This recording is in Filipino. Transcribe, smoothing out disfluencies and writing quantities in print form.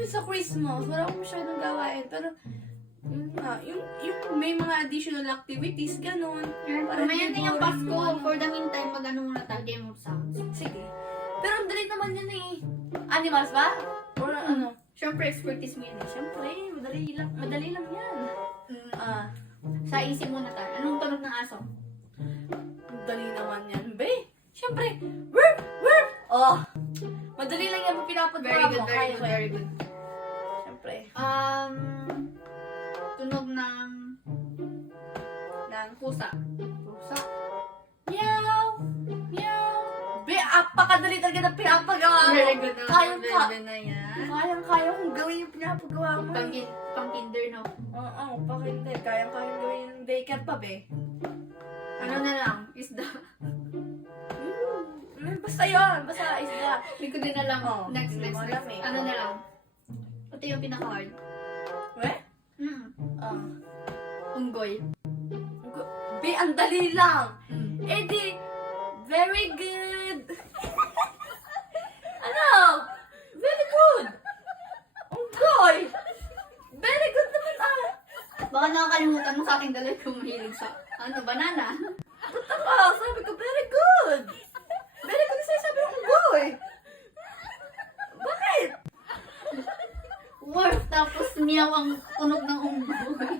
kami sa Christmas. Wala akong masyadong gawain. Pero, yun nga. Yung may mga additional activities, ganun. Para Mamaya na yung boring Pasko. naman. For the meantime, mag-ano muna tayo, Game of Sounds. Sige. Pero ang dali naman yan eh. Animals ba? Or ano? Siyempre, expertise mo yun eh. Siyempre, madali lang yan. Sa isip muna tayo. Anong tunog ng aso? Dali naman yan, be. Siyempre, word, word. Oh, madali lang yan. Pinapadura Very good, mo. very Kaya good, ko yan. very good. Siyempre. Tunog ng pusa. Pusa. Meow. Meow. Be, apakadali talaga na pinapagawa mo. Very good na. Kayang-kaya. na yan. Kayang-kaya kong gawin yung pinapagawa mo. Pang kinder, no? Oo, pakindi. Kayang-kaya gawin yung daycare pa, be. Ano na lang? Isda. Basta yun. Basta isda. Hindi ko din alam. Oh, Next. hindi mo alam eh. Ano na lang? Ito yung pinaka-hard. We? Ah. Unggoy. Be, ang dali lang. Eh di, very good. Ano? Very good. Unggoy. Very good naman Baka nakakalimutan mo sa ating dalawa kung mahilig sa, banana. Totoo, sabi ko, very good. Very good kasi sabi ko, unggoy. Bakit? Worf, tapos meow ang tunog ng unggoy.